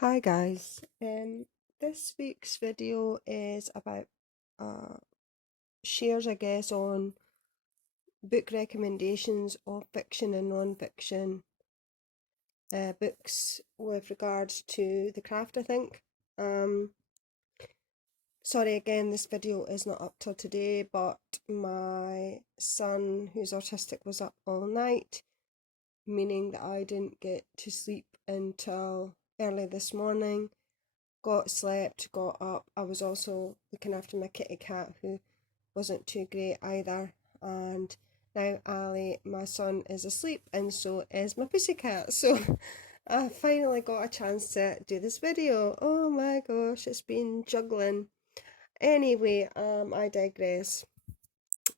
Hi guys, this week's video is about shares, I guess, on book recommendations of fiction and non-fiction books with regards to the craft, I think. Sorry again, this video is not up till today, but my son, who's autistic, was up all night, meaning that I didn't get to sleep until early this morning. Slept, got up. I was also looking after my kitty cat who wasn't too great either. And now Ali, my son, is asleep and so is my pussycat. So I finally got a chance to do this video. Oh my gosh, it's been juggling. Anyway, I digress.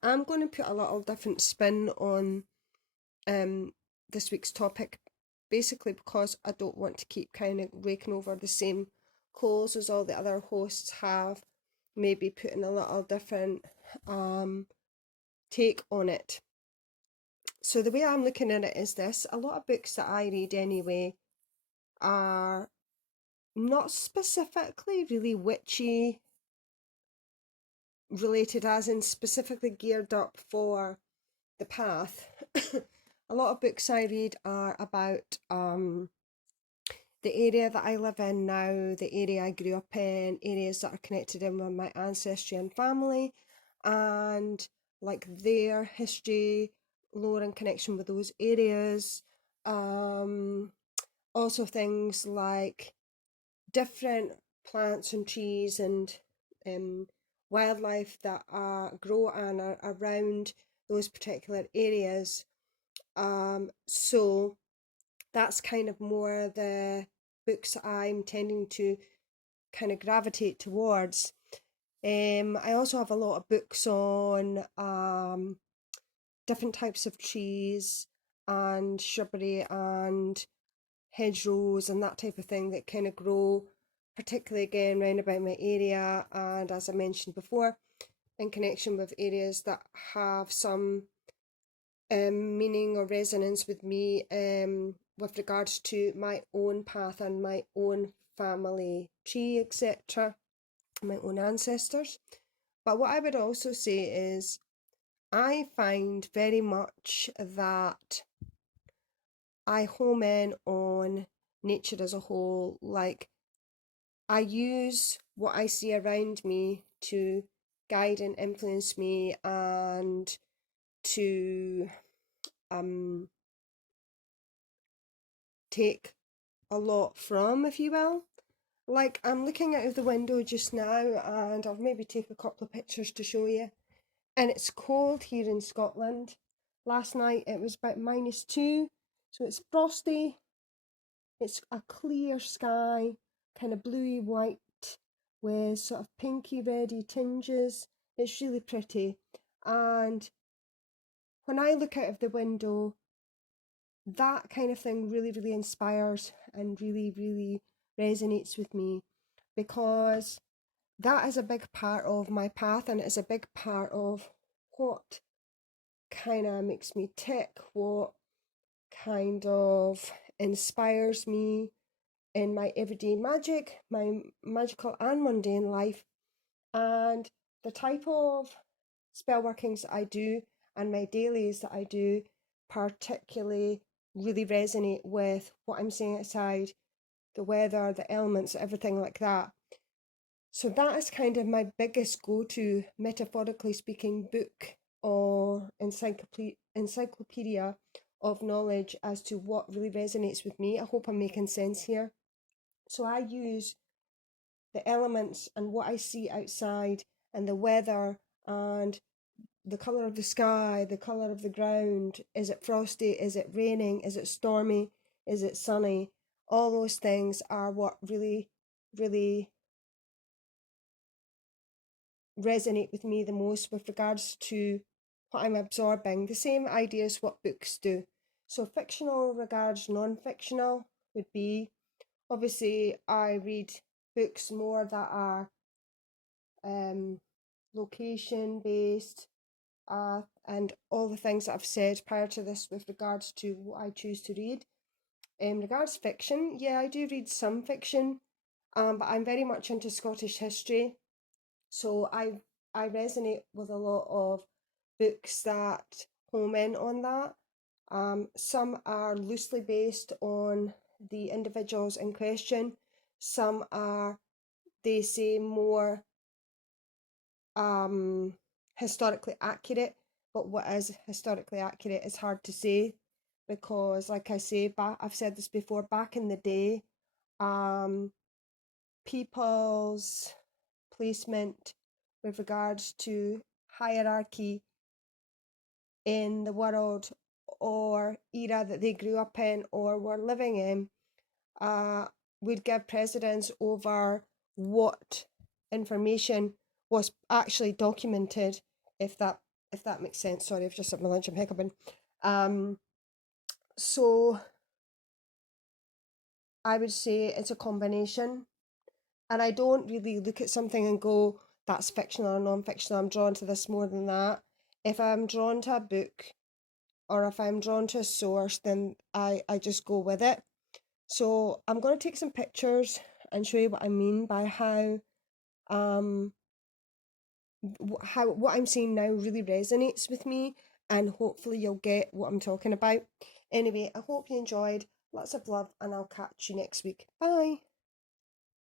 I'm going to put a little different spin on this week's topic, basically because I don't want to keep kind of raking over the same coals as all the other hosts have, maybe putting a little different take on it. So the way I'm looking at it is this: a lot of books that I read anyway are not specifically really witchy related, as in specifically geared up for the path. A lot of books I read are about the area that I live in now, the area I grew up in, areas that are connected in with my ancestry and family, and like their history, lore and connection with those areas. Also things like different plants and trees and wildlife that grow and are around those particular areas. So that's kind of more the books I'm tending to kind of gravitate towards. I also have a lot of books on different types of trees and shrubbery and hedgerows and that type of thing that kind of grow, particularly again round about my area, and as I mentioned before, in connection with areas that have some meaning or resonance with me with regards to my own path and my own family tree, etc., my own ancestors. But what I would also say is I find very much that I home in on nature as a whole. Like, I use what I see around me to guide and influence me and to take a lot from, if you will. Like, I'm looking out of the window just now and I'll maybe take a couple of pictures to show you. And it's cold here in Scotland. Last night it was about -2, so it's frosty. It's a clear sky, kind of bluey white with sort of pinky reddy tinges. It's really pretty. And when I look out of the window, that kind of thing really, really inspires and really, really resonates with me, because that is a big part of my path and it's a big part of what kind of makes me tick, what kind of inspires me in my everyday magic, my magical and mundane life, and the type of spell workings that I do and my dailies that I do particularly really resonate with what I'm seeing outside, the weather, the elements, everything like that. So that is kind of my biggest go-to, metaphorically speaking, book or encyclopedia of knowledge as to what really resonates with me. I hope I'm making sense here. So I use the elements and what I see outside and the weather and the colour of the sky, the colour of the ground. Is it frosty? Is it raining? Is it stormy? Is it sunny? All those things are what really, really resonate with me the most with regards to what I'm absorbing. The same idea as what books do. So fictional regards non-fictional would be, obviously I read books more that are location based, and all the things that I've said prior to this with regards to what I choose to read. Regards fiction, yeah, I do read some fiction, but I'm very much into Scottish history, so I resonate with a lot of books that home in on that. Some are loosely based on the individuals in question. Some are, they say, more historically accurate, but what is historically accurate is hard to say because, like I say, I've said this before, back in the day, um, people's placement with regards to hierarchy in the world or era that they grew up in or were living in uh, would give precedence over what information was actually documented, if that makes sense. Sorry, I've just had my lunch, I'm hiccuping. Um, so I would say it's a combination, and I don't really look at something and go, that's fictional or non-fictional. I'm drawn to this more than that. If I'm drawn to a book or if I'm drawn to a source, then I just go with it. So I'm going to take some pictures and show you what I mean by um how what I'm saying now really resonates with me, and hopefully you'll get what I'm talking about. Anyway, I hope you enjoyed. Lots of love, and I'll catch you next week. Bye.